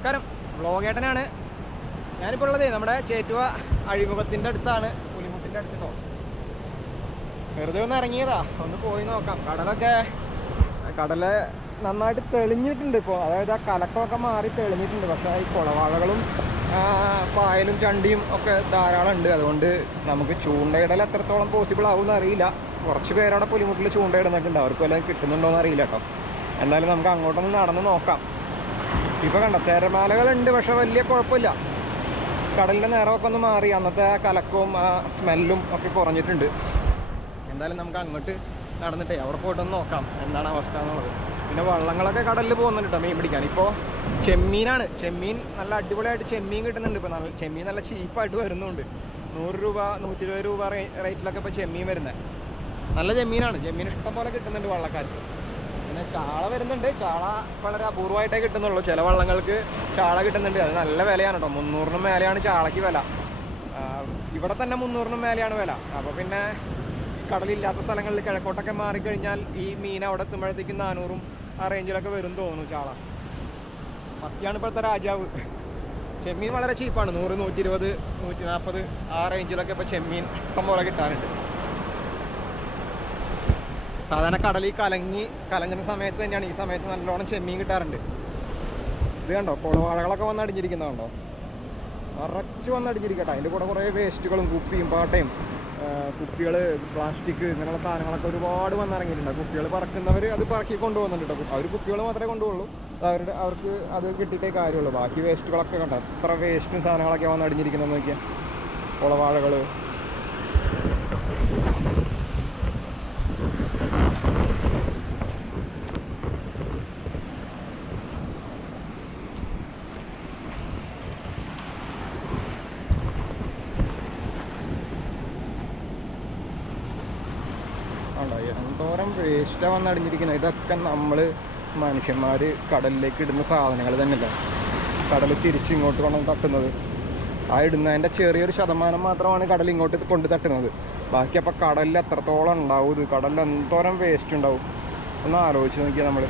നമസ്കാരം. വ്ളോഗേട്ടനാണ്. ഞാനിപ്പോൾ ഉള്ളതേ നമ്മുടെ ചേറ്റുവ അഴിമുഖത്തിന്റെ അടുത്താണ്. പുലിമുട്ടിന്റെ അടുത്തോ വെറുതെ ഒന്ന് ഇറങ്ങിയതാ. ഒന്ന് പോയി നോക്കാം. കടലൊക്കെ കടൽ നന്നായിട്ട് തെളിഞ്ഞിട്ടുണ്ട് ഇപ്പോൾ അതായത് ആ കലക്കമൊക്കെ മാറി തെളിഞ്ഞിട്ടുണ്ട്. പക്ഷേ ഈ കുളവാളകളും പായലും ചണ്ടിയും ഒക്കെ ധാരാളം ഉണ്ട് അതുകൊണ്ട് നമുക്ക് ചൂണ്ടയിടൽ എത്രത്തോളം പോസിബിൾ ആവുമെന്ന് അറിയില്ല. കുറച്ച് പേരവിടെ പുലിമുട്ടിൽ ചൂണ്ടയിടുന്നൊക്കെ ഉണ്ട് അവർക്ക് വല്ലതും കിട്ടുന്നുണ്ടോ എന്ന് അറിയില്ല കേട്ടോ എന്തായാലും നമുക്ക് അങ്ങോട്ടൊന്ന് നടന്ന് നോക്കാം. ഇപ്പോൾ കണ്ട തിരമാലകളുണ്ട് പക്ഷെ വലിയ കുഴപ്പമില്ല. കടലിന്റെ നേരമൊക്കെ ഒന്ന് മാറി അന്നത്തെ ആ കലക്കവും ആ സ്മെല്ലും ഒക്കെ കുറഞ്ഞിട്ടുണ്ട്. എന്തായാലും നമുക്ക് അങ്ങോട്ട് നടന്നിട്ടേ അവിടെ പോയിട്ടൊന്ന് നോക്കാം എന്താണ് അവസ്ഥ എന്നുള്ളത്. പിന്നെ വള്ളങ്ങളൊക്കെ കടലിൽ പോകുന്നുണ്ട് കേട്ടോ മീൻ പിടിക്കാൻ. ഇപ്പോൾ ചെമ്മീനാണ്. ചെമ്മീൻ നല്ല അടിപൊളിയായിട്ട് ചെമ്മീൻ കിട്ടുന്നുണ്ട് ഇപ്പോൾ നല്ല ചെമ്മീൻ നല്ല ചീപ്പായിട്ട് വരുന്നുണ്ട്. നൂറ് രൂപ നൂറ്റി ഇരുപത് രൂപ റേറ്റിലൊക്കെ ഇപ്പോൾ ചെമ്മീൻ വരുന്നത് നല്ല ചെമ്മീനാണ്. ചെമ്മീൻ ഇഷ്ടം പോലെ കിട്ടുന്നുണ്ട് വള്ളക്കാർക്ക്. പിന്നെ ചാള വരുന്നുണ്ട്. ചാള വളരെ അപൂർവമായിട്ടേ കിട്ടുന്നുള്ളൂ. ചില വള്ളങ്ങൾക്ക് ചാള കിട്ടുന്നുണ്ട്. അത് നല്ല വിലയാണ് കേട്ടോ മുന്നൂറിനും മേലെയാണ് ചാളയ്ക്ക് വില. ഇവിടെ തന്നെ മുന്നൂറിനും മേലെയാണ് വില. അപ്പോൾ പിന്നെ കടലില്ലാത്ത സ്ഥലങ്ങളിൽ കിഴക്കോട്ടൊക്കെ മാറിക്കഴിഞ്ഞാൽ ഈ മീൻ അവിടെ എത്തുമ്പോഴത്തേക്കും നാനൂറും ആ റേഞ്ചിലൊക്കെ വരും തോന്നുന്നു ചാള. മത്തിയാണ് ഇപ്പോഴത്തെ രാജാവ്. ചെമ്മീൻ വളരെ ചീപ്പാണ് നൂറ് നൂറ്റി ഇരുപത് നൂറ്റി നാൽപ്പത് ആ റേഞ്ചിലൊക്കെ ഇപ്പോൾ ചെമ്മീൻ ഇഷ്ടം പോലെ കിട്ടാനുണ്ട്. സാധാരണ കടലിൽ കലങ്ങി കലങ്ങുന്ന സമയത്ത് തന്നെയാണ് ഈ സമയത്ത് നല്ലോണം ചെമ്മീൻ കിട്ടാറുണ്ട്. ഇത് കണ്ടോ? കുളവാഴകളൊക്കെ വന്ന് അടിഞ്ഞിരിക്കുന്നതുണ്ടോ? നിറച്ച് വന്ന് അടിഞ്ഞിരിക്കട്ടെ. അതിന്റെ കൂടെ കുറേ വേസ്റ്റുകളും കുപ്പിയും പാട്ടയും കുപ്പികൾ പ്ലാസ്റ്റിക് ഇങ്ങനെയുള്ള സാധനങ്ങളൊക്കെ ഒരുപാട് വന്നിറങ്ങിയിട്ടുണ്ട് കുപ്പികൾ പറക്കുന്നവർ അത് പറക്കി കൊണ്ടുപോകുന്നുണ്ട് കേട്ടോ അവർ കുപ്പികൾ മാത്രമേ കൊണ്ടുപോകുള്ളൂ. അവരുടെ അവർക്ക് അത് കിട്ടിയിട്ടേ കാര്യമുള്ളൂ. ബാക്കി വേസ്റ്റുകളൊക്കെ കണ്ടോ? എത്ര വേസ്റ്റും സാധനങ്ങളൊക്കെ വന്ന് അടിഞ്ഞിരിക്കുന്നത് നോക്കിയാൽ കുളവാഴകൾ ആണോ എന്തോരം വേസ്റ്റാ വന്നടിഞ്ഞിരിക്കുന്നത് ഇതൊക്കെ നമ്മൾ മനുഷ്യന്മാർ കടലിലേക്ക് ഇടുന്ന സാധനങ്ങൾ തന്നെയല്ലേ? കടൽ തിരിച്ച് ഇങ്ങോട്ട് കൊണ്ട് തട്ടുന്നത്. ആ ഇടുന്നതിന്റെ ചെറിയൊരു ശതമാനം മാത്രമാണ് കടൽ ഇങ്ങോട്ട് കൊണ്ട് തട്ടുന്നത്. ബാക്കി അപ്പോൾ കടലിൽ എത്രത്തോളം ഉണ്ടാവും ഇത്? കടലിൽ എന്തോരം വേസ്റ്റ് ഉണ്ടാവും? ഒന്ന് ആലോചിച്ച് നോക്കിയാൽ നമ്മൾ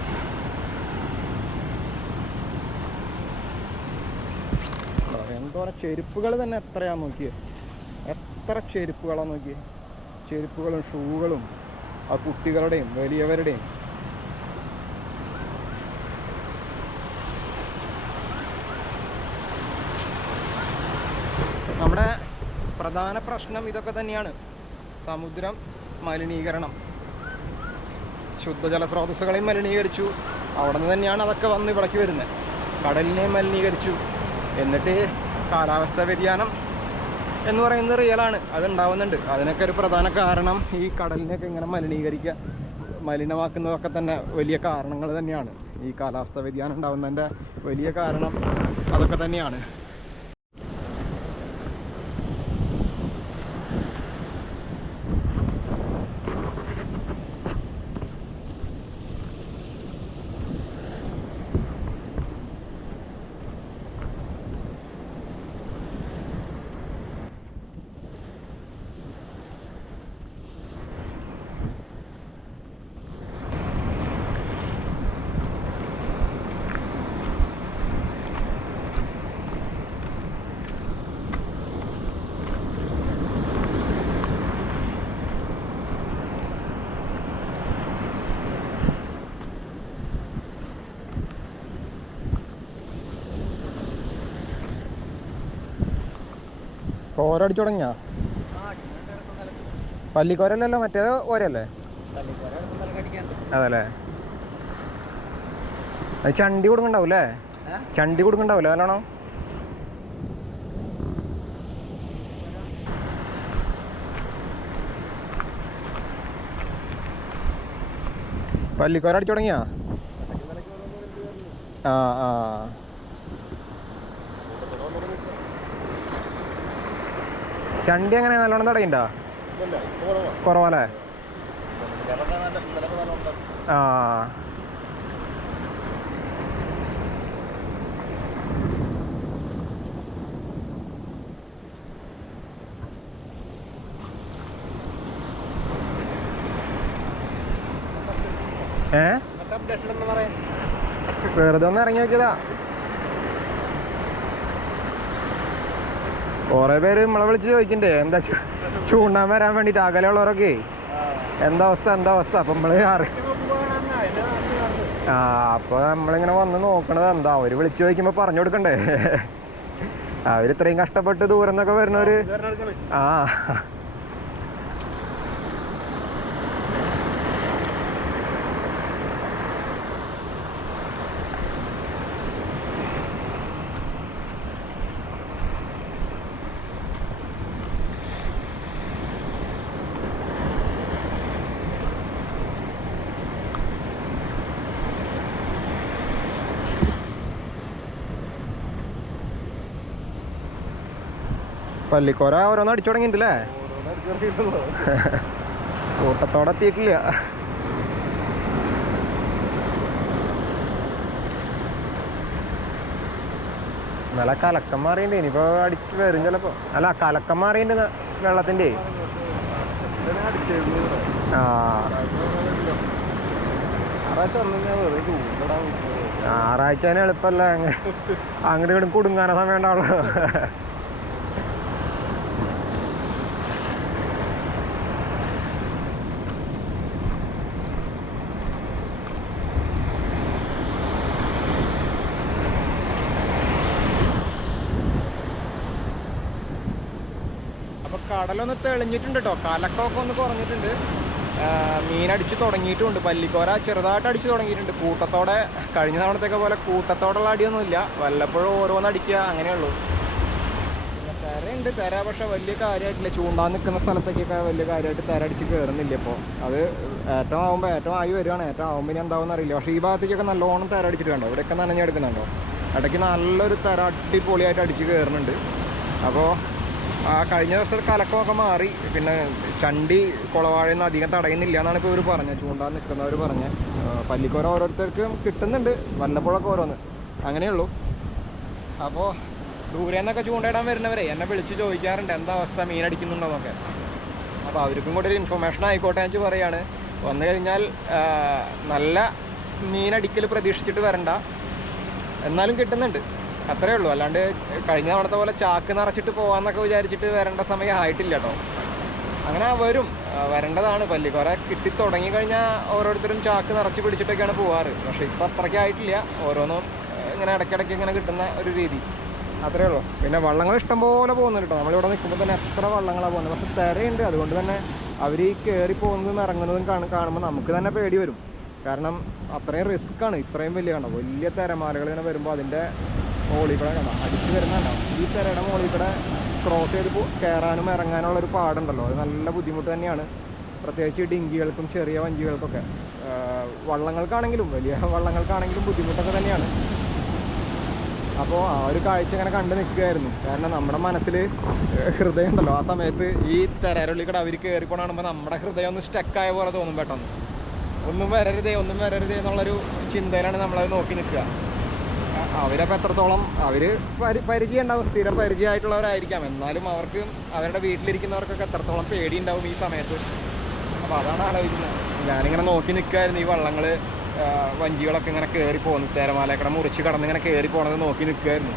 എന്തോരം ചെരുപ്പുകൾ തന്നെ എത്രയാണ് നോക്കിയേ? എത്ര ചെരുപ്പുകളാണ് നോക്കിയേ? ചെരുപ്പുകളും ഷൂകളും ആ കുട്ടികളുടെയും വലിയവരുടെയും. നമ്മുടെ പ്രധാന പ്രശ്നം ഇതൊക്കെ തന്നെയാണ്. സമുദ്രം മലിനീകരണം. ശുദ്ധജല സ്രോതസ്സുകളെയും മലിനീകരിച്ചു. അവിടെ നിന്ന് തന്നെയാണ് അതൊക്കെ വന്ന് ഇവിടേക്ക് വരുന്നത്. കടലിനെയും മലിനീകരിച്ചു. എന്നിട്ട് കാലാവസ്ഥാ വ്യതിയാനം എന്ന് പറയുന്നത് റിയലാണ് അത് ഉണ്ടാവുന്നുണ്ട് അതിനൊക്കെ ഒരു പ്രധാന കാരണം ഈ കടലിനെയൊക്കെ ഇങ്ങനെ മലിനീകരിക്കുക മലിനമാക്കുന്നതൊക്കെ തന്നെ വലിയ കാരണങ്ങൾ തന്നെയാണ്. ഈ കാലാവസ്ഥ വ്യതിയാനം ഉണ്ടാവുന്നതിന്റെ വലിയ കാരണം അതൊക്കെ തന്നെയാണ്. കോരടിച്ചു തുടങ്ങിയാ പല്ലിക്കോരല്ലോ മറ്റേത് ഓരല്ലേ? അതല്ലേ? അത് ചണ്ടി കൊടുക്കണ്ടാവൂലേ ചണ്ടി കൊടുക്കണ്ടാവൂലേ അതാണോ പല്ലിക്കോരടിച്ചു തുടങ്ങിയാ ആ ആ. ചണ്ടി എങ്ങനെ നല്ലോണം തടയിണ്ടാ കുറവല്ലേ? ആ. ഏ? വെറുതെ ഒന്ന് ഇറങ്ങി നോക്കിയതാ. കുറെ പേര് നമ്മളെ വിളിച്ച് ചോദിക്കണ്ടേ. എന്താ ചൂണ്ടാൻ വരാൻ വേണ്ടിട്ട് അകലെയുള്ളവരൊക്കെ. എന്താ അവസ്ഥ? എന്താ അവസ്ഥ? അപ്പൊ നമ്മൾ ആ അപ്പൊ നമ്മളിങ്ങനെ വന്ന് നോക്കണത് എന്താ? അവർ വിളിച്ചു ചോദിക്കുമ്പോ പറഞ്ഞു കൊടുക്കണ്ടേ. അവർ ഇത്രയും കഷ്ടപ്പെട്ട് ദൂരം നിന്നൊക്കെ വരുന്നവര് ആ. പള്ളിക്കോര ഓരോന്ന് അടിച്ചു തുടങ്ങിയിട്ടില്ലേ കൂട്ടത്തോടെ എത്തിയിട്ടില്ല. നല്ല കലക്കം മാറിയുണ്ട് ഇനിയിപ്പോ അടിച്ച് വരും ചിലപ്പോ. അല്ല കലക്കം മാറിയുണ്ട് വെള്ളത്തിന്റെ ആ. ഞായറാഴ്ച എളുപ്പല്ല അങ്ങോട്ടും ഇങ്ങോട്ടും കുടുങ്ങാനോ സമയം ഉണ്ടാവുള്ളൂ അപ്പൊ കടലൊന്ന് തെളിഞ്ഞിട്ടുണ്ട് കേട്ടോ കലക്കമൊക്കെ ഒന്ന് കുറഞ്ഞിട്ടുണ്ട്. മീനടിച്ച് തുടങ്ങിയിട്ടുമുണ്ട് പല്ലിക്കോര ചെറുതായിട്ട് അടിച്ച് തുടങ്ങിയിട്ടുണ്ട്. കൂട്ടത്തോടെ കഴിഞ്ഞ തവണത്തേക്ക് പോലെ കൂട്ടത്തോടുള്ള അടിയൊന്നുമില്ല. വല്ലപ്പോഴും ഓരോന്ന് അടിക്കുക അങ്ങനെയുള്ളൂ പിന്നെ തിരയുണ്ട്. തിര പക്ഷെ വലിയ കാര്യമായിട്ടില്ല. ചൂണ്ടാൻ നിൽക്കുന്ന സ്ഥലത്തേക്കൊക്കെ വലിയ കാര്യമായിട്ട് തിര അടിച്ച് കയറുന്നില്ല ഇപ്പോൾ. അത് ഏറ്റവും ആകുമ്പോൾ ഏറ്റവും ആയി വരുവാണ് ഏറ്റവും ആകുമ്പോൾ ഇനി എന്താവും അറിയില്ല. പക്ഷേ ഈ ഭാഗത്തേക്കൊക്കെ നല്ലോണം തിര അടിച്ചിട്ട് കണ്ടോ? ഇവിടെയൊക്കെ നനഞ്ഞെടുക്കുന്നുണ്ടോ? ഇടയ്ക്ക് നല്ലൊരു തിര അടിപൊളിയായിട്ട് അടിച്ച് കയറുന്നുണ്ട്. അപ്പോൾ ആ കഴിഞ്ഞ ദിവസത്തെ കലക്കമൊക്കെ മാറി. പിന്നെ ചണ്ടി കുളവാഴയൊന്നും അധികം തടയുന്നില്ല എന്നാണ് ഇപ്പോൾ ഇവർ പറഞ്ഞത്. ചൂണ്ടാൻ നിൽക്കുന്നവർ പറഞ്ഞത് പല്ലിക്കോര ഓരോരുത്തർക്കും കിട്ടുന്നുണ്ട്. വല്ലപ്പോഴൊക്കെ ഓരോന്ന്. അങ്ങനെയുള്ളൂ. അപ്പോൾ ദൂരെ നിന്നൊക്കെ ചൂണ്ടയിടാൻ വരുന്നവരെ എന്നെ വിളിച്ച് ചോദിക്കാറുണ്ട് എന്താ അവസ്ഥ? മീൻ അടിക്കുന്നുണ്ടോന്നൊക്കെ അപ്പോൾ അവർക്കും കൂടെ ഒരു ഇൻഫർമേഷൻ ആയിക്കോട്ടെ എന്ന് പറയാണ്. വന്നു കഴിഞ്ഞാൽ നല്ല മീനടിക്കൽ പ്രതീക്ഷിച്ചിട്ട് വരണ്ട. എന്നാലും കിട്ടുന്നുണ്ട്. അത്രേ ഉള്ളൂ. അല്ലാണ്ട് കഴിഞ്ഞ തവണത്തെ പോലെ ചാക്ക് നിറച്ചിട്ട് പോകാന്നൊക്കെ വിചാരിച്ചിട്ട് വരേണ്ട സമയം ആയിട്ടില്ല കേട്ടോ അങ്ങനെ വരും. വരേണ്ടതാണ്. പല്ലി കുറെ കിട്ടി തുടങ്ങി കഴിഞ്ഞാൽ ഓരോരുത്തരും ചാക്ക് നിറച്ച് പിടിച്ചിട്ടൊക്കെയാണ് പോവാറ്. പക്ഷേ ഇപ്പം അത്രയ്ക്ക് ആയിട്ടില്ല. ഓരോന്നും ഇങ്ങനെ ഇടയ്ക്കിടയ്ക്ക് ഇങ്ങനെ കിട്ടുന്ന ഒരു രീതി. അത്രേ ഉള്ളൂ. പിന്നെ വള്ളങ്ങൾ ഇഷ്ടംപോലെ പോകുന്നുണ്ട് കേട്ടോ നമ്മളിവിടെ നിൽക്കുമ്പോൾ തന്നെ എത്ര വള്ളങ്ങളാണ് പോകുന്നത്. പക്ഷെ തിരയുണ്ട്. അതുകൊണ്ട് തന്നെ അവർ ഈ കയറി പോകുന്നതും ഇറങ്ങുന്നതും കാണു കാണുമ്പോൾ നമുക്ക് തന്നെ പേടി വരും. കാരണം അത്രയും റിസ്ക്കാണ് ഇത്രയും വലിയ കണ്ടോ? വലിയ തിരമാലകൾ ഇങ്ങനെ വരുമ്പോൾ അതിന്റെ മുകളിൽ കൂടെ കണ്ടോ അടിച്ച് വരുന്നുണ്ടോ. ഈ തിരയുടെ മോളി കൂടെ ക്രോസ് ചെയ്ത് കയറാനും ഇറങ്ങാനുള്ള ഒരു പാടുണ്ടല്ലോ. അത് നല്ല ബുദ്ധിമുട്ട് തന്നെയാണ്. പ്രത്യേകിച്ച് ഡിങ്കികൾക്കും ചെറിയ വഞ്ചികൾക്കൊക്കെ. വള്ളങ്ങൾക്കാണെങ്കിലും വലിയ വള്ളങ്ങൾക്കാണെങ്കിലും ബുദ്ധിമുട്ടൊക്കെ തന്നെയാണ്. അപ്പോൾ ആ ഒരു കാഴ്ച ഇങ്ങനെ കണ്ടു നിൽക്കുകയായിരുന്നു. കാരണം നമ്മുടെ മനസ്സിൽ ഹൃദയം ഉണ്ടല്ലോ ആ സമയത്ത് ഈ തെരരുള്ളി കൂടെ അവർ കയറിക്കൊണ്ട് കാണുമ്പോൾ നമ്മുടെ ഹൃദയം ഒന്ന് സ്റ്റക്കായ പോലെ തോന്നും പെട്ടെന്ന് ഒന്നും വരരുതേ ഒന്നും വരരുതേ എന്നുള്ളൊരു ചിന്തയിലാണ് നമ്മളത് നോക്കി നിൽക്കുക. അവരപ്പോൾ എത്രത്തോളം അവർ പരി പരിചയം ഉണ്ടാവും സ്ഥിരം പരിചയമായിട്ടുള്ളവരായിരിക്കാം. എന്നാലും അവർക്ക് അവരുടെ വീട്ടിലിരിക്കുന്നവർക്കൊക്കെ എത്രത്തോളം പേടി ഉണ്ടാവും ഈ സമയത്ത്. അപ്പോൾ അതാണ് ആലോചിക്കുന്നത്. ഞാനിങ്ങനെ നോക്കി നിൽക്കുമായിരുന്നു ഈ വള്ളങ്ങൾ വഞ്ചികളൊക്കെ ഇങ്ങനെ കയറി പോകുന്നു തേരമാലക്കട മുറിച്ച് കടന്ന് ഇങ്ങനെ കയറി പോണത് നോക്കി നിൽക്കുമായിരുന്നു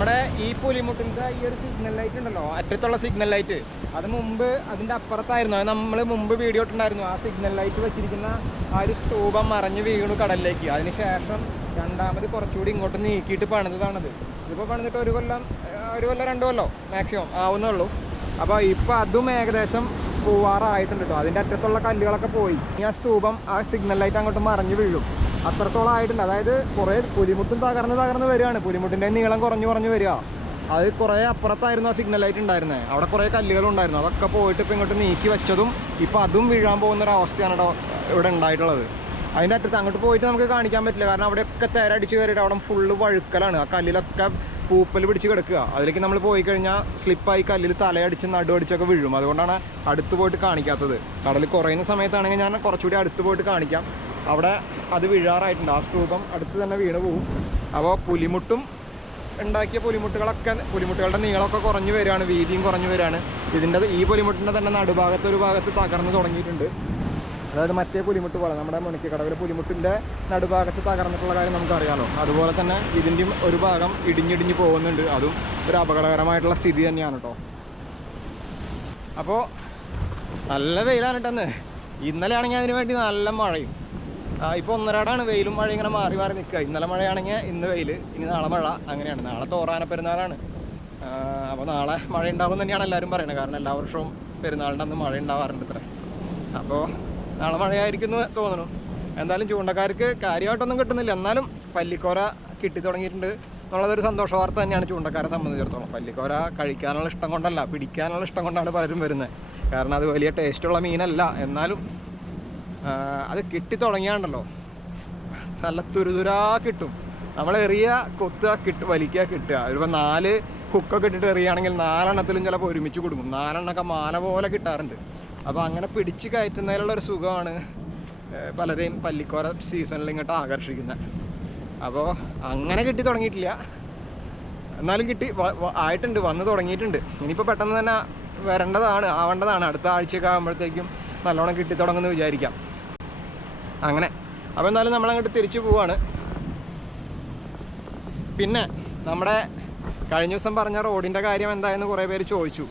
നമ്മുടെ ഈ പുലിമുട്ടിന്റെ ഈ ഒരു സിഗ്നൽ ലൈറ്റ് ഉണ്ടല്ലോ അറ്റത്തുള്ള സിഗ്നൽ ലൈറ്റ് അത് മുമ്പ് അതിന്റെ അപ്പുറത്തായിരുന്നു. അത് നമ്മൾ മുമ്പ് വീഡിയോ ഇട്ടുണ്ടായിരുന്നു ആ സിഗ്നൽ ലൈറ്റ് വെച്ചിരിക്കുന്ന ആ ഒരു സ്തൂപം മറിഞ്ഞ് വീണു കടലിലേക്ക്. അതിനുശേഷം രണ്ടാമത് കുറച്ചുകൂടി ഇങ്ങോട്ട് നീക്കിയിട്ട് പണിതാണത് ഇതിപ്പോൾ പണിതിട്ട് ഒരു കൊല്ലം ഒരു കൊല്ലം രണ്ട് കൊല്ലോ മാക്സിമം ആവുന്നുള്ളൂ അപ്പോൾ ഇപ്പോൾ അതും ഏകദേശം പോവാറായിട്ടുണ്ട് കേട്ടോ അതിന്റെ അറ്റത്തുള്ള കല്ലുകളൊക്കെ പോയി. ഇനി ആ സ്തൂപം ആ സിഗ്നൽ ലൈറ്റ് അങ്ങോട്ട് മറിഞ്ഞ് വീഴും. അത്രത്തോളം ആയിട്ടുണ്ട് അതായത് കുറേ പുലിമുട്ടും തകർന്ന് തകർന്ന് വരികയാണ്. പുലിമുട്ടിന്റെ നീളം കുറഞ്ഞു കുറഞ്ഞു വരിക. അത് കുറേ അപ്പുറത്തായിരുന്നു ആ സിഗ്നൽ ലൈറ്റ് ഉണ്ടായിരുന്നത് അവിടെ കുറേ കല്ലുകളുണ്ടായിരുന്നു അതൊക്കെ പോയിട്ട് ഇപ്പോൾ ഇങ്ങോട്ട് നീക്കി വെച്ചതും ഇപ്പോൾ അതും വീഴാൻ പോകുന്ന ഒരു അവസ്ഥയാണ് ഇവിടെ ഉണ്ടായിട്ടുള്ളത്. അതിന്റെ അറ്റത്ത് അങ്ങോട്ട് പോയിട്ട് നമുക്ക് കാണിക്കാൻ പറ്റില്ല. കാരണം അവിടെയൊക്കെ തേരടിച്ച് കയറിയിട്ട് അവിടെ ഫുള്ള് വഴുക്കലാണ്. ആ കല്ലിലൊക്കെ പൂപ്പൽ പിടിച്ച് കിടക്കുക. അതിലേക്ക് നമ്മൾ പോയി കഴിഞ്ഞാൽ സ്ലിപ്പായി കല്ലിൽ തലയടിച്ച് നടുവടിച്ചൊക്കെ വീഴും. അതുകൊണ്ടാണ് അടുത്ത് പോയിട്ട് കാണിക്കാത്തത്. കടൽ കുറയുന്ന സമയത്താണെങ്കിൽ ഞാൻ കുറച്ചുകൂടി അടുത്ത് പോയിട്ട് കാണിക്കാം. അവിടെ അത് വീഴാറായിട്ടുണ്ട്. ആ സ്തൂപം അടുത്ത് തന്നെ വീണ് പോകും അപ്പോൾ പുലിമുട്ടും ഉണ്ടാക്കിയ പുലിമുട്ടുകളൊക്കെ പുലിമുട്ടുകളുടെ നീളമൊക്കെ കുറഞ്ഞു വരികയാണ് വീതിയും കുറഞ്ഞു വരികയാണ്. ഇതിന്റെ ഈ പുലിമുട്ടിന്റെ തന്നെ നടുഭാഗത്ത് ഒരു ഭാഗത്ത് തകർന്ന് തുടങ്ങിയിട്ടുണ്ട്. അതായത് മറ്റേ പുലിമുട്ട് പോലെ നമ്മുടെ മുണിക്കക്കടവിലെ പുലിമുട്ടിന്റെ നടുഭാഗത്ത് തകർന്നിട്ടുള്ള കാര്യം നമുക്കറിയാമല്ലോ അതുപോലെ തന്നെ ഇതിന്റെയും ഒരു ഭാഗം ഇടിഞ്ഞിടിഞ്ഞ് പോകുന്നുണ്ട്. അതും ഒരു അപകടകരമായിട്ടുള്ള സ്ഥിതി തന്നെയാണ് കേട്ടോ. അപ്പോൾ നല്ല വെയിലാണ് കേട്ടെന്ന് ഇന്നലെയാണെങ്കിൽ അതിന് വേണ്ടി നല്ല മഴയും. ഇപ്പോൾ ഒന്നരാടാണ് വെയിലും മഴ ഇങ്ങനെ മാറി മാറി നിൽക്കുക ഇന്നലെ മഴയാണെങ്കിൽ ഇന്ന് വെയിൽ ഇനി നാളെ മഴ അങ്ങനെയാണ്. നാളെ തോറാന പെരുന്നാളാണ്. അപ്പോൾ നാളെ മഴ ഉണ്ടാവും തന്നെയാണ് എല്ലാവരും പറയുന്നത് കാരണം എല്ലാ വർഷവും പെരുന്നാളിന്റെ അന്ന് മഴ ഉണ്ടാവാറുണ്ട് ഇത്ര. അപ്പോൾ നാളെ മഴയായിരിക്കും എന്ന് തോന്നുന്നു. എന്തായാലും ചൂണ്ടക്കാർക്ക് കാര്യമായിട്ടൊന്നും കിട്ടുന്നില്ല. എന്നാലും പല്ലിക്കോര കിട്ടി തുടങ്ങിയിട്ടുണ്ട് എന്നുള്ളതൊരു സന്തോഷ വാർത്ത തന്നെയാണ് ചൂണ്ടക്കാരെ സംബന്ധിച്ചിടത്തോളം. പല്ലിക്കോര കഴിക്കാനുള്ള ഇഷ്ടം കൊണ്ടല്ല പിടിക്കാനുള്ള ഇഷ്ടം കൊണ്ടാണ് പലരും വരുന്നത്. കാരണം അത് വലിയ ടേസ്റ്റുള്ള മീനല്ല. എന്നാലും അത് കിട്ടി തുടങ്ങിയാണ്ടല്ലോ. നല്ല തുരുതുരാ കിട്ടും. നമ്മൾ എറിയ കൊത്തുക കിട്ടുക വലിക്കുക കിട്ടുക. ഒരു നാല് ഹുക്കൊക്കെ ഇട്ടിട്ട് എറിയുകയാണെങ്കിൽ നാലെണ്ണത്തിലും ചിലപ്പോൾ ഒരുമിച്ച് കൊടുക്കും നാലെണ്ണമൊക്കെ മാല പോലെ കിട്ടാറുണ്ട്. അപ്പോൾ അങ്ങനെ പിടിച്ച് കയറ്റുന്നതിലുള്ള ഒരു സുഖമാണ് പലരെയും പല്ലിക്കോര സീസണിൽ ഇങ്ങോട്ട് ആകർഷിക്കുന്നത് അപ്പോൾ അങ്ങനെ കിട്ടി തുടങ്ങിയിട്ടില്ല. എന്നാലും കിട്ടി. ആയിട്ടുണ്ട്. വന്ന് തുടങ്ങിയിട്ടുണ്ട്. ഇനിയിപ്പോൾ പെട്ടെന്ന് തന്നെ വരേണ്ടതാണ് ആവേണ്ടതാണ്. അടുത്ത ആഴ്ചയൊക്കെ ആകുമ്പോഴത്തേക്കും നല്ലോണം കിട്ടി തുടങ്ങുമെന്ന് വിചാരിക്കാം. അങ്ങനെ. അപ്പോൾ എന്തായാലും നമ്മളങ്ങോട്ട് തിരിച്ചു പോവാണ്. പിന്നെ നമ്മുടെ കഴിഞ്ഞ ദിവസം പറഞ്ഞ റോഡിന്റെ കാര്യം എന്തായെന്ന് കുറേ പേര് ചോദിച്ചു.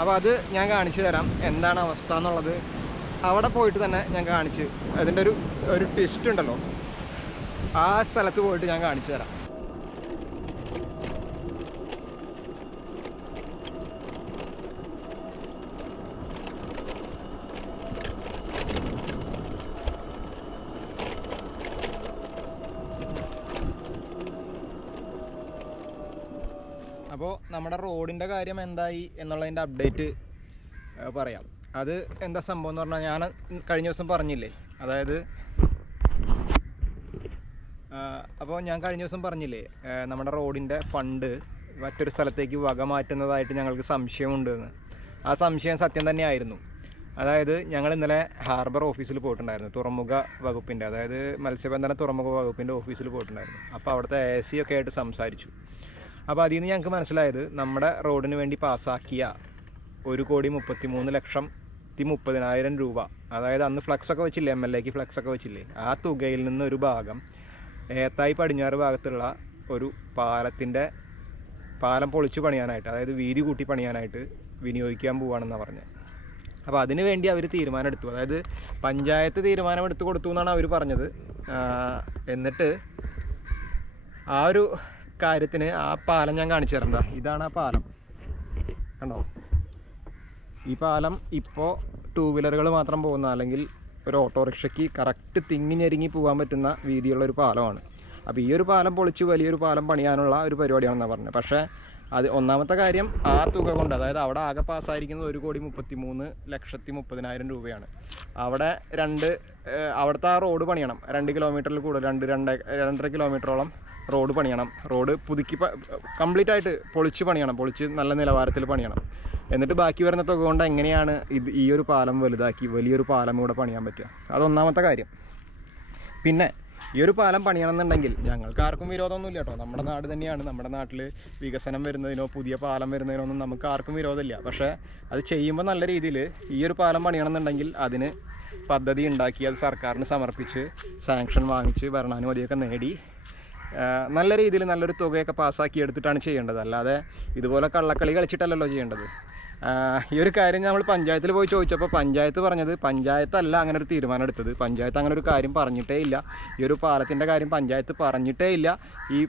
അപ്പോൾ അത് ഞാൻ കാണിച്ചു തരാം. എന്താണ് അവസ്ഥ എന്നുള്ളത്. അവിടെ പോയിട്ട് തന്നെ ഞാൻ കാണിച്ച് അതിന്റെ ഒരു ഒരു ട്വിസ്റ്റ് ഉണ്ടല്ലോ. ആ സ്ഥലത്ത് പോയിട്ട് ഞാൻ കാണിച്ചു തരാം. കാര്യം എന്തായി എന്നുള്ളതിന്റെ അപ്ഡേറ്റ് പറയാം. അത് എന്താ സംഭവം എന്ന് പറഞ്ഞാൽ ഞാൻ കഴിഞ്ഞ ദിവസം പറഞ്ഞില്ലേ? അതായത് അപ്പോൾ ഞാൻ കഴിഞ്ഞ ദിവസം പറഞ്ഞില്ലേ നമ്മുടെ റോഡിന്റെ ഫണ്ട് മറ്റൊരു സ്ഥലത്തേക്ക് വക മാറ്റുന്നതായിട്ട് ഞങ്ങൾക്ക് സംശയമുണ്ട് എന്ന് ആ സംശയം സത്യം തന്നെയായിരുന്നു. അതായത് ഞങ്ങൾ ഇന്നലെ ഹാർബർ ഓഫീസിൽ പോയിട്ടുണ്ടായിരുന്നു തുറമുഖ വകുപ്പിന്റെ അതായത് മത്സ്യബന്ധന തുറമുഖ വകുപ്പിന്റെ ഓഫീസിൽ പോയിട്ടുണ്ടായിരുന്നു. അപ്പോൾ അവിടുത്തെ എ സി ഒക്കെ ആയിട്ട് സംസാരിച്ചു. അപ്പോൾ അതിൽ നിന്ന് ഞങ്ങൾക്ക് മനസ്സിലായത് നമ്മുടെ റോഡിന് വേണ്ടി പാസ്സാക്കിയ ഒരു കോടി മുപ്പത്തി മൂന്ന് ലക്ഷം ലക്ഷത്തി മുപ്പതിനായിരം രൂപ. അതായത് അന്ന് ഫ്ലക്സ് ഒക്കെ വെച്ചില്ലേ എം എൽ എക്ക് ഫ്ലക്സ് ഒക്കെ വെച്ചില്ലേ? ആ തുകയിൽ നിന്ന് ഒരു ഭാഗം ഏത്തായി പടിഞ്ഞാറ് ഭാഗത്തുള്ള ഒരു പാലത്തിന്റെ പാലം പൊളിച്ചു പണിയാനായിട്ട് അതായത് വീതി കൂട്ടി പണിയാനായിട്ട് വിനിയോഗിക്കാൻ പോവുകയാണെന്നാണ് പറഞ്ഞത് അപ്പോൾ അതിന് വേണ്ടി അവർ തീരുമാനം എടുത്തു അതായത് പഞ്ചായത്ത് തീരുമാനം എടുത്തു കൊടുത്തു എന്നാണ് അവർ പറഞ്ഞത്. എന്നിട്ട് ആ ഒരു കാര്യത്തിന് ആ പാലം ഞാൻ കാണിച്ചു തരണ്ട ഇതാണ് ആ പാലം. കണ്ടോ? ഈ പാലം ഇപ്പോൾ ടൂ വീലറുകൾ മാത്രം പോകുന്ന അല്ലെങ്കിൽ ഒരു ഓട്ടോറിക്ഷയ്ക്ക് കറക്റ്റ് തിങ്ങി ഞെരുങ്ങി പോകാൻ പറ്റുന്ന വീതിയുള്ള ഒരു പാലമാണ്. അപ്പോൾ ഈ ഒരു പാലം പൊളിച്ച് വലിയൊരു പാലം പണിയാനുള്ള ഒരു പരിപാടിയാണെന്നാണ് പറഞ്ഞത്. പക്ഷേ അത് ഒന്നാമത്തെ കാര്യം ആ തുക കൊണ്ട് അതായത് അവിടെ ആകെ പാസ്സായിരിക്കുന്നത് ഒരു കോടി മുപ്പത്തി മൂന്ന് ലക്ഷത്തി മുപ്പതിനായിരം രൂപയാണ്. അവിടെ രണ്ട് അവിടുത്തെ ആ റോഡ് പണിയണം. രണ്ട് കിലോമീറ്ററിൽ കൂടുതൽ രണ്ട് രണ്ട് രണ്ടര കിലോമീറ്ററോളം റോഡ് പണിയണം. റോഡ് പുതുക്കി കംപ്ലീറ്റ് ആയിട്ട് പൊളിച്ച് പണിയണം. പൊളിച്ച് നല്ല നിലവാരത്തിൽ പണിയണം. എന്നിട്ട് ബാക്കി വരുന്ന തുക കൊണ്ട് എങ്ങനെയാണ് ഇത് ഈ ഒരു പാലം വലുതാക്കി വലിയൊരു പാലം ഇവിടെ പണിയാൻ പറ്റുക? അതൊന്നാമത്തെ കാര്യം. പിന്നെ ഈ ഒരു പാലം പണിയണമെന്നുണ്ടെങ്കിൽ ഞങ്ങൾക്ക് ആർക്കും വിരോധമൊന്നുമില്ല കേട്ടോ. നമ്മുടെ നാട് തന്നെയാണ്. നമ്മുടെ നാട്ടിൽ വികസനം വരുന്നതിനോ പുതിയ പാലം വരുന്നതിനോ ഒന്നും നമുക്ക് ആർക്കും വിരോധമില്ല. പക്ഷേ അത് ചെയ്യുമ്പോൾ നല്ല രീതിയിൽ ഈ ഒരു പാലം പണിയണമെന്നുണ്ടെങ്കിൽ അതിന് പദ്ധതി ഉണ്ടാക്കി അത് സർക്കാരിന് സമർപ്പിച്ച് സാങ്ഷൻ വാങ്ങിച്ച് ഭരണാനുമതിയൊക്കെ നേടി നല്ല രീതിയിൽ നല്ലൊരു തുകയൊക്കെ പാസ്സാക്കി എടുത്തിട്ടാണ് ചെയ്യേണ്ടത്. അല്ലാതെ ഇതുപോലെ കള്ളക്കളി കളിച്ചിട്ടല്ലല്ലോ ചെയ്യേണ്ടത്. ഈ ഒരു കാര്യം നമ്മൾ പഞ്ചായത്തിൽ പോയി ചോദിച്ചപ്പോൾ പഞ്ചായത്ത് പറഞ്ഞത് പഞ്ചായത്തല്ല അങ്ങനെ ഒരു തീരുമാനം എടുത്തത്. പഞ്ചായത്ത് അങ്ങനെ ഒരു കാര്യം പറഞ്ഞിട്ടേ ഇല്ല. ഈ ഒരു പാലത്തിന്റെ കാര്യം പഞ്ചായത്ത് പറഞ്ഞിട്ടേ ഇല്ല. ഈ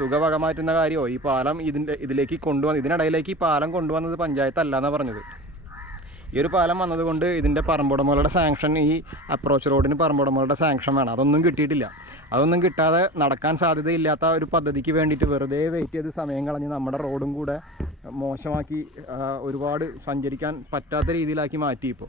തുക വക മാറ്റുന്ന കാര്യമോ ഈ പാലം ഇതിന്റെ ഇതിലേക്ക് കൊണ്ടുവന്ന് ഇതിനിടയിലേക്ക് ഈ പാലം കൊണ്ടുവന്നത് പഞ്ചായത്തല്ല എന്നാണ് പറഞ്ഞത്. ഈ ഒരു പാലം വന്നതുകൊണ്ട് ഇതിന്റെ പറമ്പുടമകളുടെ സാങ്ഷൻ ഈ അപ്രോച്ച് റോഡിന് പറമ്പുടമകളുടെ സാങ്ഷൻ വേണം. അതൊന്നും കിട്ടിയിട്ടില്ല. അതൊന്നും കിട്ടാതെ നടക്കാൻ സാധ്യതയില്ലാത്ത ഒരു പദ്ധതിക്ക് വേണ്ടിയിട്ട് വെറുതെ വെയിറ്റ് ചെയ്ത് സമയം കളഞ്ഞ് നമ്മുടെ റോഡും കൂടെ മോശമാക്കി ഒരുപാട് സഞ്ചരിക്കാൻ പറ്റാത്ത രീതിയിലാക്കി മാറ്റി ഇപ്പോൾ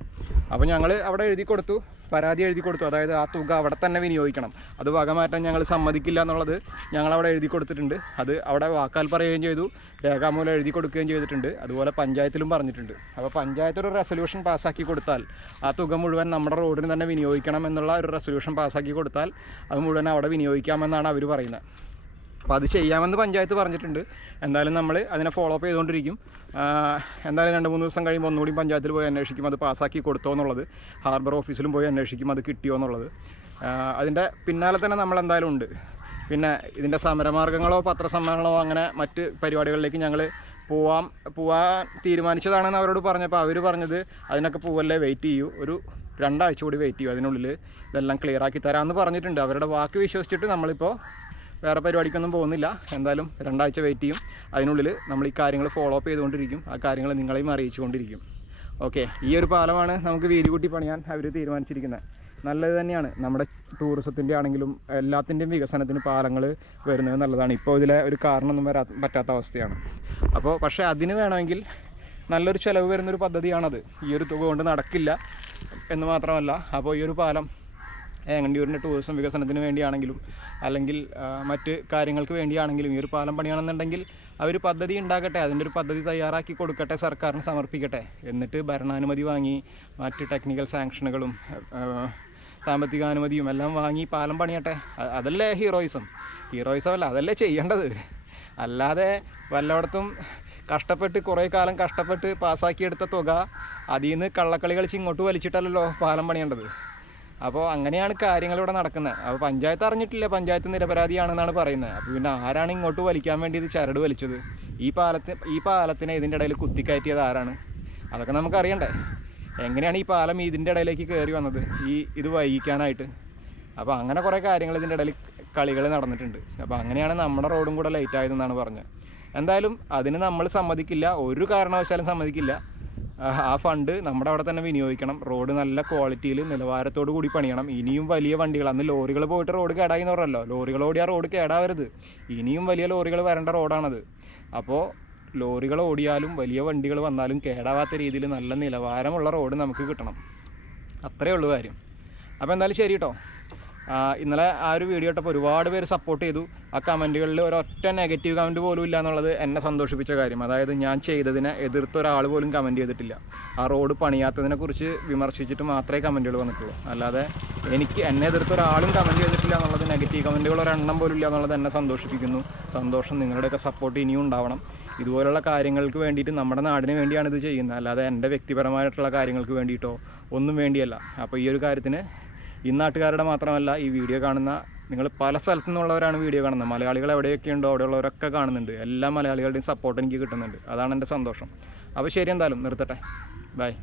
അപ്പോൾ ഞങ്ങൾ അവിടെ എഴുതി കൊടുത്തു പരാതി എഴുതി കൊടുത്തു. അതായത് ആ തുക അവിടെ തന്നെ വിനിയോഗിക്കണം. അത് വക മാറ്റാൻ ഞങ്ങൾ സമ്മതിക്കില്ല എന്നുള്ളത് ഞങ്ങൾ അവിടെ എഴുതി കൊടുത്തിട്ടുണ്ട്. അത് അവിടെ വാക്കാൽ പറയുകയും ചെയ്തു രേഖാമൂലം എഴുതി കൊടുക്കുകയും ചെയ്തിട്ടുണ്ട്. അതുപോലെ പഞ്ചായത്തിലും പറഞ്ഞിട്ടുണ്ട്. അപ്പോൾ പഞ്ചായത്ത് ഒരു റെസൊല്യൂഷൻ പാസ്സാക്കി കൊടുത്താൽ ആ തുക മുഴുവൻ നമ്മുടെ റോഡിന് തന്നെ വിനിയോഗിക്കണം എന്നുള്ള ഒരു റെസൊല്യൂഷൻ പാസ്സാക്കി കൊടുത്താൽ അത് മുഴുവൻ അവിടെ വിനിയോഗിക്കാമെന്നാണ് അവർ പറയുന്നത്. അപ്പോൾ അത് ചെയ്യാമെന്ന് പഞ്ചായത്ത് പറഞ്ഞിട്ടുണ്ട്. എന്തായാലും നമ്മൾ അതിനെ ഫോളോ അപ്പ് ചെയ്തുകൊണ്ടിരിക്കും എന്തായാലും രണ്ട് മൂന്ന് ദിവസം കഴിയുമ്പോൾ ഒന്നുകൂടി പഞ്ചായത്തിൽ പോയി അന്വേഷിക്കും. അത് പാസ്സാക്കി കൊടുത്തോ എന്നുള്ളത്. ഹാർബർ ഓഫീസിലും പോയി അന്വേഷിക്കും. അത് കിട്ടിയോ എന്നുള്ളത്. അതിന്റെ പിന്നാലെ തന്നെ നമ്മൾ എന്തായാലും ഉണ്ട്. പിന്നെ ഇതിന്റെ സമരമാർഗങ്ങളോ പത്രസമ്മേളനമോ അങ്ങനെ മറ്റ് പരിപാടികളിലേക്ക് ഞങ്ങൾ പോവാം പോവാൻ തീരുമാനിച്ചതാണെന്ന് അവരോട് പറഞ്ഞപ്പോൾ അവർ പറഞ്ഞത് അതിനൊക്കെ പോവല്ലേ വെയിറ്റ് ചെയ്യൂ. ഒരു രണ്ടാഴ്ച കൂടി വെയിറ്റ് ചെയ്യൂ. അതിനുള്ളിൽ ഇതെല്ലാം ക്ലിയർ ആക്കി തരാമെന്ന് പറഞ്ഞിട്ടുണ്ട്. അവരുടെ വാക്ക് വിശ്വസിച്ചിട്ട് നമ്മളിപ്പോൾ വേറെ പരിപാടിക്കൊന്നും പോകുന്നില്ല. എന്തായാലും രണ്ടാഴ്ച വെയിറ്റ് ചെയ്യും. അതിനുള്ളിൽ നമ്മൾ ഈ കാര്യങ്ങൾ ഫോളോ അപ്പ് ചെയ്തുകൊണ്ടിരിക്കും. ആ കാര്യങ്ങൾ നിങ്ങളെയും അറിയിച്ചുകൊണ്ടിരിക്കും. ഓക്കെ ഈ ഒരു പാലമാണ് നമുക്ക് വീതി കൂട്ടി പണിയാൻ അവർ തീരുമാനിച്ചിരിക്കുന്നത്. നല്ലത് തന്നെയാണ്. നമ്മുടെ ടൂറിസത്തിന്റെ ആണെങ്കിലും എല്ലാത്തിന്റെയും വികസനത്തിന് പാലങ്ങൾ വരുന്നത് നല്ലതാണ്. ഇപ്പോൾ ഇതിലെ ഒരു കാരണമൊന്നും വരാ പറ്റാത്ത അവസ്ഥയാണ്. അപ്പോൾ പക്ഷേ അതിന് വേണമെങ്കിൽ നല്ലൊരു ചിലവ് വരുന്നൊരു പദ്ധതിയാണത്. ഈ ഒരു തുക കൊണ്ട് നടക്കില്ല എന്ന് മാത്രമല്ല. അപ്പോൾ ഈ ഒരു പാലം ഏങ്ങണ്ടിയൂരിന്റെ ടൂറിസം വികസനത്തിന് വേണ്ടിയാണെങ്കിലും അല്ലെങ്കിൽ മറ്റ് കാര്യങ്ങൾക്ക് വേണ്ടിയാണെങ്കിലും ഈ ഒരു പാലം പണിയണമെന്നുണ്ടെങ്കിൽ അവർ പദ്ധതി ഉണ്ടാക്കട്ടെ അതിന്റെ ഒരു പദ്ധതി തയ്യാറാക്കി കൊടുക്കട്ടെ സർക്കാരിന് സമർപ്പിക്കട്ടെ. എന്നിട്ട് ഭരണാനുമതി വാങ്ങി മറ്റ് ടെക്നിക്കൽ സാങ്ഷനുകളും സാമ്പത്തികാനുമതിയും എല്ലാം വാങ്ങി പാലം പണിയട്ടെ. അതല്ലേ ഹീറോയിസം? ഹീറോയിസം അല്ല അതല്ലേ ചെയ്യേണ്ടത്. അല്ലാതെ വല്ലയിടത്തും കഷ്ടപ്പെട്ട് കുറേ കാലം കഷ്ടപ്പെട്ട് പാസ്സാക്കിയെടുത്ത തുക അതിൽ നിന്ന് കള്ളക്കളി കളിച്ച് ഇങ്ങോട്ട് വലിച്ചിട്ടല്ലല്ലോ പാലം പണിയേണ്ടത്. അപ്പോൾ അങ്ങനെയാണ് കാര്യങ്ങൾ ഇവിടെ നടക്കുന്നത്. അപ്പോൾ പഞ്ചായത്ത് അറിഞ്ഞിട്ടില്ല പഞ്ചായത്ത് നിരപരാധിയാണെന്നാണ് പറയുന്നത്. അപ്പോൾ പിന്നെ ആരാണ് ഇങ്ങോട്ട് വലിക്കാൻ വേണ്ടി ഇത് ചരട് വലിച്ചത്? ഈ പാലത്തിന് ഈ പാലത്തിനെ ഇതിന്റെ ഇടയിൽ കുത്തിക്കയറ്റിയത് ആരാണ്? അതൊക്കെ നമുക്ക് അറിയണ്ടേ എങ്ങനെയാണ് ഈ പാലം ഇതിന്റെ ഇടയിലേക്ക് കയറി വന്നത്? ഈ ഇത് വൈകിക്കാനായിട്ട്. അപ്പോൾ അങ്ങനെ കുറേ കാര്യങ്ങൾ ഇതിന്റെ ഇടയിൽ കളികൾ നടന്നിട്ടുണ്ട്. അപ്പോൾ അങ്ങനെയാണ് നമ്മുടെ റോഡും കൂടെ ലേറ്റ് ആയതെന്നാണ് പറഞ്ഞത്. എന്തായാലും അതിന് നമ്മൾ സമ്മതിക്കില്ല. ഒരു കാരണവശാലും സമ്മതിക്കില്ല. ആ, ഫണ്ട് നമ്മുടെ അവിടെ തന്നെ വിനിയോഗിക്കണം. റോഡ് നല്ല ക്വാളിറ്റിയിൽ നിലവാരത്തോടു കൂടി പണിയണം. ഇനിയും വലിയ വണ്ടികൾ. അന്ന് ലോറികൾ പോയിട്ട് റോഡ് കേടായി എന്ന് പറഞ്ഞല്ലോ. ലോറികൾ ആ റോഡ് കേടാവരുത്. ഇനിയും വലിയ ലോറികൾ വരേണ്ട റോഡാണത്. അപ്പോൾ ലോറികൾ ഓടിയാലും വലിയ വണ്ടികൾ വന്നാലും കേടാവാത്ത രീതിയിൽ നല്ല നിലവാരമുള്ള റോഡ് നമുക്ക് കിട്ടണം. അത്രയേ ഉള്ളൂ കാര്യം. അപ്പോൾ എന്തായാലും ശരി കേട്ടോ ഇന്നലെ ആ ഒരു വീഡിയോ ഇട്ടപ്പോൾ ഒരുപാട് പേര് സപ്പോർട്ട് ചെയ്തു. ആ കമന്റുകളിൽ ഒരൊറ്റ നെഗറ്റീവ് കമന്റ് പോലും ഇല്ല എന്നുള്ളത് എന്നെ സന്തോഷിപ്പിച്ച കാര്യം. അതായത് ഞാൻ ചെയ്തതിനെ എതിർത്ത ഒരാൾ പോലും കമന്റ് ചെയ്തിട്ടില്ല. ആ റോഡ് പണിയാത്തതിനെക്കുറിച്ച് വിമർശിച്ചിട്ട് മാത്രമേ കമന്റുകൾ വന്നിട്ടുള്ളൂ. അല്ലാതെ എനിക്ക് എന്നെ എതിർത്ത ഒരാളും കമന്റ് ചെയ്തിട്ടില്ല എന്നുള്ളത് നെഗറ്റീവ് കമന്റുകൾ ഒരെണ്ണം പോലും ഇല്ല എന്നുള്ളത് എന്നെ സന്തോഷിപ്പിക്കുന്നു. സന്തോഷം നിങ്ങളുടെയൊക്കെ സപ്പോർട്ട് ഇനിയും ഉണ്ടാവണം. ഇതുപോലുള്ള കാര്യങ്ങൾക്ക് വേണ്ടിയിട്ട് നമ്മുടെ നാടിന് വേണ്ടിയാണ് ഇത് ചെയ്യുന്നത്. അല്ലാതെ എന്റെ വ്യക്തിപരമായിട്ടുള്ള കാര്യങ്ങൾക്ക് വേണ്ടിയിട്ടോ ഒന്നും വേണ്ടിയല്ല. അപ്പോൾ ഈ ഒരു കാര്യത്തിന് ഈ നാട്ടുകാരുടെ മാത്രമല്ല ഈ വീഡിയോ കാണുന്ന നിങ്ങൾ പല സ്ഥലത്തു നിന്നുള്ളവരാണ് വീഡിയോ കാണുന്നത്. മലയാളികൾ എവിടെയൊക്കെ ഉണ്ടോ അവിടെയുള്ളവരൊക്കെ കാണുന്നുണ്ട്. എല്ലാ മലയാളികളുടെയും സപ്പോർട്ട് എനിക്ക് കിട്ടുന്നുണ്ട്. അതാണ് എന്റെ സന്തോഷം. അപ്പോൾ ശരി എന്തായാലും നിർത്തട്ടെ. ബൈ